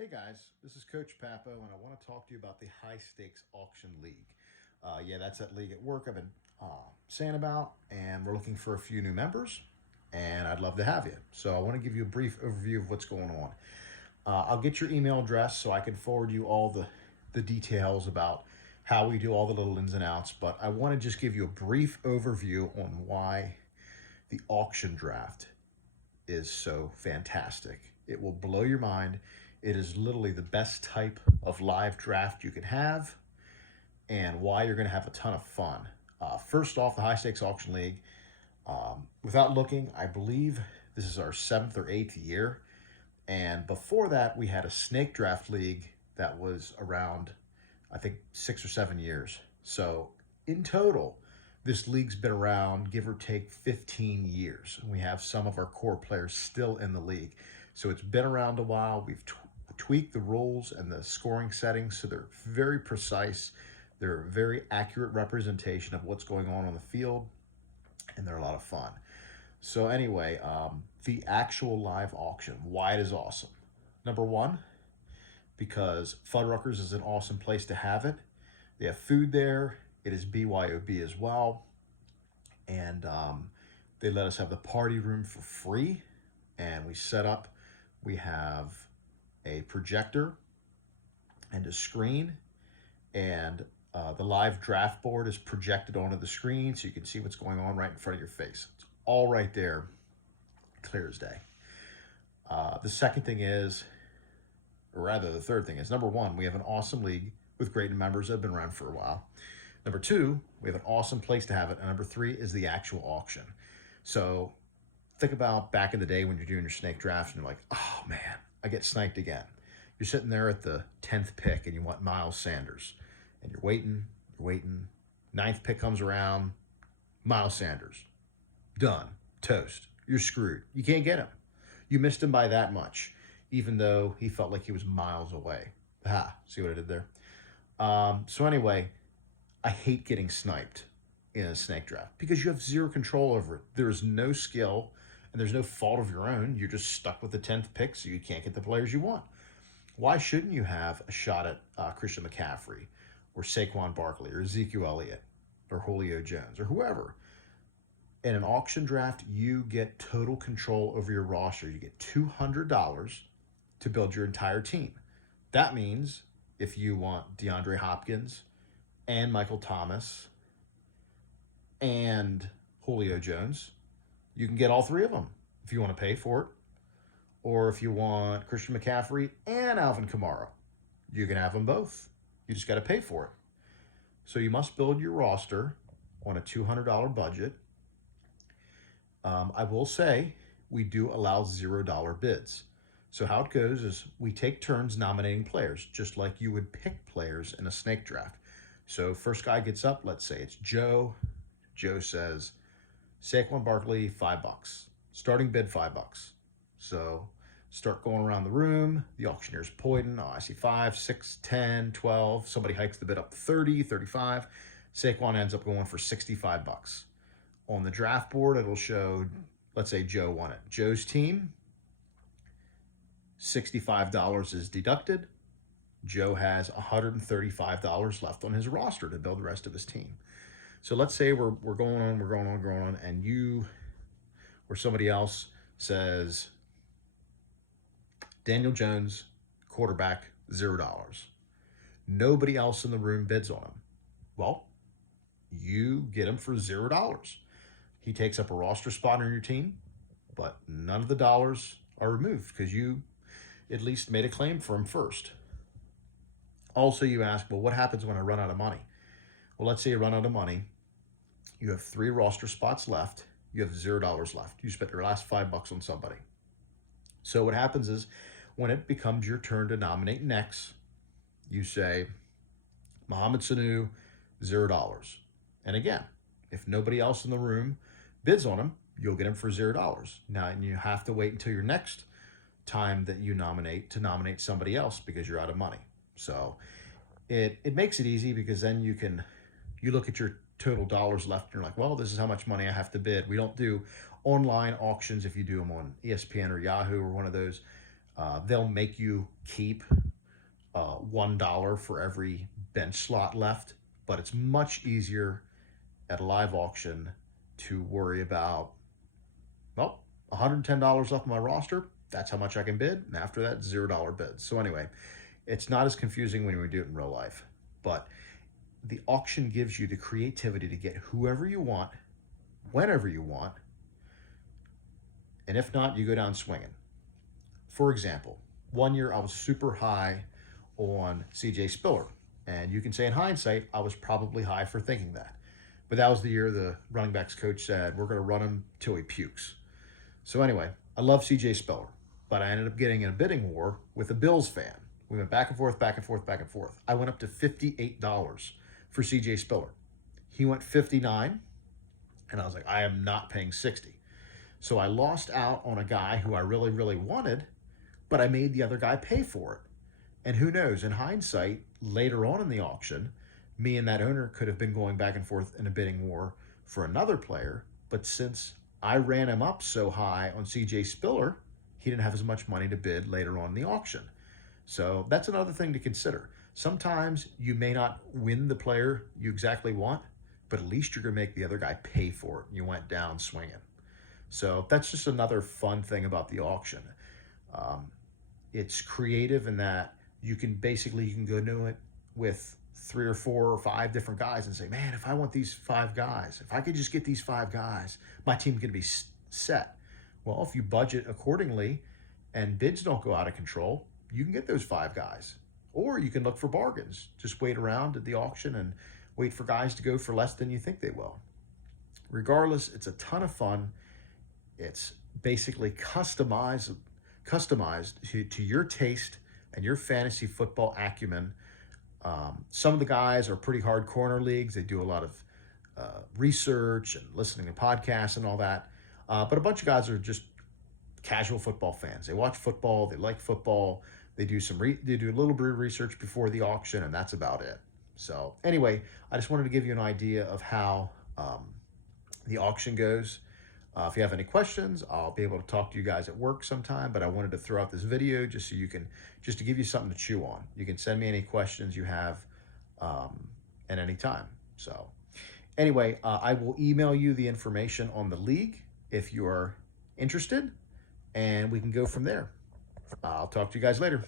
Hey guys, this is Coach Papo, and I want to talk to you about the High Stakes Auction League. Yeah, that's that league at work I've been saying about, and we're looking for a few new members, and I'd love to have you. So I want to give you a brief overview of what's going on. I'll get your email address so I can forward you all the details about how we do all the little ins and outs, but I want to just give you a brief overview on why the auction draft is so fantastic. It will blow your mind. It is literally the best type of live draft you can have, and why you're going to have a ton of fun. First off, the High Stakes Auction League, without looking, I believe this is our seventh or eighth year. And before that, we had a snake draft league that was around, I think, 6 or 7 years. So in total, this league's been around, give or take, 15 years. And we have some of our core players still in the league. So it's been around a while. We've tweaked the rules and the scoring settings so they're very precise. They're a very accurate representation of what's going on the field, and they're a lot of fun. So anyway, the actual live auction, why it is awesome. Number one, because Fuddruckers is an awesome place to have it. They have food there. It is BYOB as well. And they let us have the party room for free. And we have a projector and a screen. And the live draft board is projected onto the screen so you can see what's going on right in front of your face. It's all right there, clear as day. The second thing is, or rather the third thing is, number one, we have an awesome league with great members that have been around for a while. Number two, we have an awesome place to have it. And number three is the actual auction. So think about back in the day when you're doing your snake drafts and you're like, oh man, I get sniped again. You're sitting there at the 10th pick and you want Miles Sanders. And you're waiting. Ninth pick comes around, Miles Sanders. Done. Toast. You're screwed. You can't get him. You missed him by that much, even though he felt like he was miles away. See what I did there? So anyway, I hate getting sniped in a snake draft because you have zero control over it. There's no skill and there's no fault of your own. You're just stuck with the 10th pick, so you can't get the players you want. Why shouldn't you have a shot at Christian McCaffrey or Saquon Barkley or Ezekiel Elliott or Julio Jones or whoever? In an auction draft, you get total control over your roster. You get $200 to build your entire team. That means if you want DeAndre Hopkins and Michael Thomas and Julio Jones, you can get all three of them if you want to pay for it. Or if you want Christian McCaffrey and Alvin Kamara, you can have them both. You just got to pay for it. So you must build your roster on a $200 budget. I will say we do allow $0 bids. So how it goes is we take turns nominating players, just like you would pick players in a snake draft. So first guy gets up, let's say it's Joe. Joe says, Saquon Barkley, $5. Starting bid, $5. So start going around the room. The auctioneer's pointing. Oh, I see 5, 6, 10, 12. Somebody hikes the bid up to 30, 35. Saquon ends up going for $65. On the draft board, it'll show, let's say Joe won it. Joe's team, $65 is deducted. Joe has $135 left on his roster to build the rest of his team. So let's say we're going on, and you or somebody else says, Daniel Jones, quarterback, $0. Nobody else in the room bids on him. Well, you get him for $0. He takes up a roster spot on your team, but none of the dollars are removed because you at least made a claim for him first. Also, you ask, well, what happens when I run out of money? Well, let's say you run out of money. You have 3 roster spots left. You have $0 left. You spent your last $5 on somebody. So what happens is when it becomes your turn to nominate next, you say, Mohamed Sanu, $0. And again, if nobody else in the room bids on him, you'll get him for $0. Now, and you have to wait until your next time that you nominate to nominate somebody else because you're out of money. So it makes it easy because then you look at your total dollars left and you're like, well, this is how much money I have to bid. We don't do online auctions. If you do them on ESPN or Yahoo or one of those, They'll make you keep $1 for every bench slot left, but it's much easier at a live auction to worry about, well, $110 off my roster. That's how much I can bid. And after that, $0 bids. So anyway, it's not as confusing when we do it in real life, but the auction gives you the creativity to get whoever you want, whenever you want. And if not, you go down swinging. For example, one year I was super high on CJ Spiller. And you can say in hindsight, I was probably high for thinking that. But that was the year the running backs coach said, we're going to run him till he pukes. So anyway, I love CJ Spiller, but I ended up getting in a bidding war with a Bills fan. We went back and forth, back and forth, back and forth. I went up to $58 for CJ Spiller. He went 59, and I was like, I am not paying 60. So I lost out on a guy who I really, really wanted, but I made the other guy pay for it. And who knows, in hindsight, later on in the auction, me and that owner could have been going back and forth in a bidding war for another player. But since I ran him up so high on CJ Spiller, he didn't have as much money to bid later on in the auction. So that's another thing to consider. Sometimes you may not win the player you exactly want, but at least you're going to make the other guy pay for it. You went down swinging. So that's just another fun thing about the auction. It's creative in that you can go do it with 3 or 4 or 5 different guys and say, man, if I want these 5 guys, if I could just get these 5 guys, my team can be set. Well, if you budget accordingly and bids don't go out of control, you can get those 5 guys. Or you can look for bargains. Just wait around at the auction and wait for guys to go for less than you think they will. Regardless, it's a ton of fun. It's basically customized to your taste and your fantasy football acumen. Some of the guys are pretty hard corner leagues. They do a lot of research and listening to podcasts and all that. But a bunch of guys are just casual football fans. They watch football. They like football. They do they do a little bit of research before the auction, and that's about it. So anyway, I just wanted to give you an idea of how the auction goes. If you have any questions, I'll be able to talk to you guys at work sometime, but I wanted to throw out this video just so you can, just to give you something to chew on. You can send me any questions you have at any time. So anyway, I will email you the information on the league if you are interested, and we can go from there. I'll talk to you guys later.